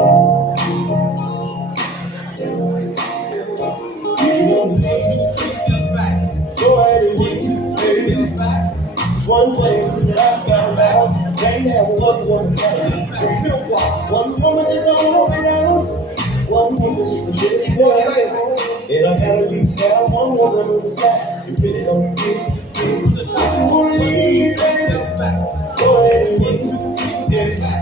Go ahead and leave, baby. One thing that I found out, can't have one woman down. One woman just don't hold me down. One woman just to live well. And I gotta at least have one woman on the side. You really don't get it. If you wanna leave, baby, go ahead and leave. Yeah.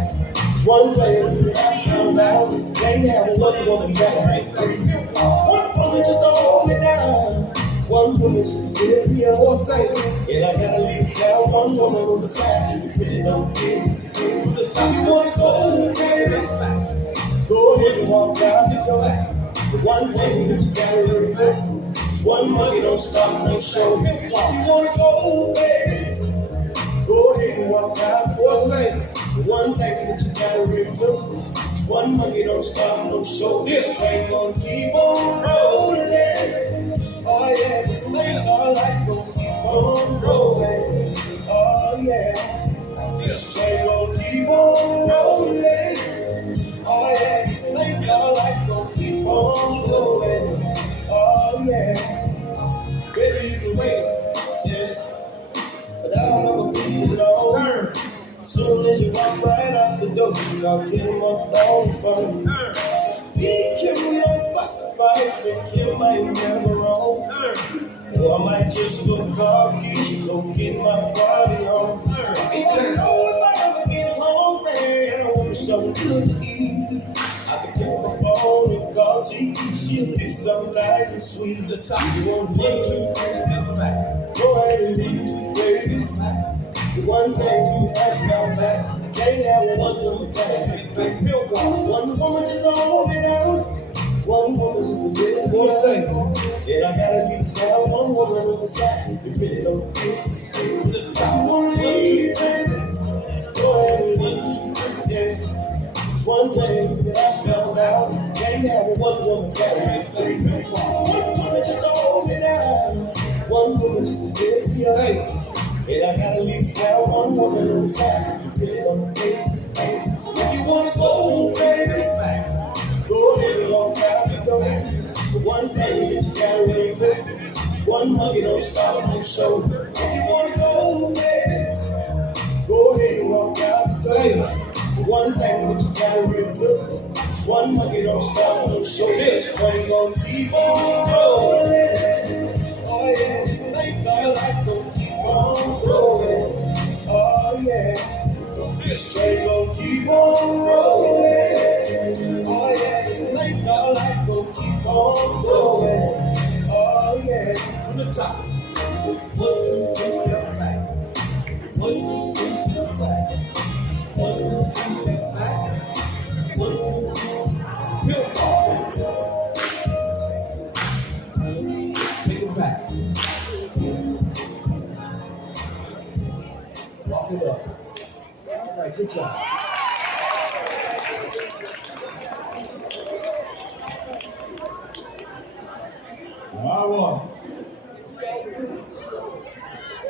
One thing that I found out, can't have one woman down. One woman just don't hold me down. One woman just to live me up. And I gotta at least have one woman on the side. You really don't get it. If you wanna go, baby, go ahead and walk out the door. The one thing that you gotta remember is one money don't stop no show. If you wanna go, baby, go ahead and walk out the door. The one thing that you gotta remember is one money don't stop no show. This train gonna keep on rolling. Oh yeah, this thing called life gonna keep on rolling. Oh yeah, this train gonna keep on rolling. Oh yeah, this thing called life gonna keep on going. Oh yeah, baby you can wait, yeah, but I don't ever be alone. Soon as you walk right out the door, I'll kill my dog first. Me and Kim, we don't fuss and fight, but Kim ain't never wrong. Or I might just go car keys, go get my body on. See, I don't know if I ever get hungry, I want something good to eat. I can pick my phone and call TV, she'll get something nice and sweet. You won't leave, go ahead and leave, baby. The one thing that I found out, I can't have one woman down. One woman just don't hold me down. One woman just to live well. And I gotta at least have one woman on the side. You really don't get it. If you wanna leave, baby, go ahead and leave. Yeah. One thing that I found out, can't have one woman down. One woman just to hold me down. One woman just to live me up. And I gotta at least have one woman on the side. You really don't get it. So if you wanna go, baby, go ahead and walk out the door. The one thing that you gotta remember, one monkey don't stop no show. If you wanna go, baby, go ahead and walk out the door. The one thing that you gotta remember, one monkey don't stop no show. This train gon' keep on rolling. Oh yeah, this thing called life gon' keep on rolling. Oh yeah, this train gon' keep on rolling. Oh yeah, this thing called life gon' keep on rolling. Oh yeah, from the top. Take it back. Walk it up. All right, good job.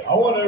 I want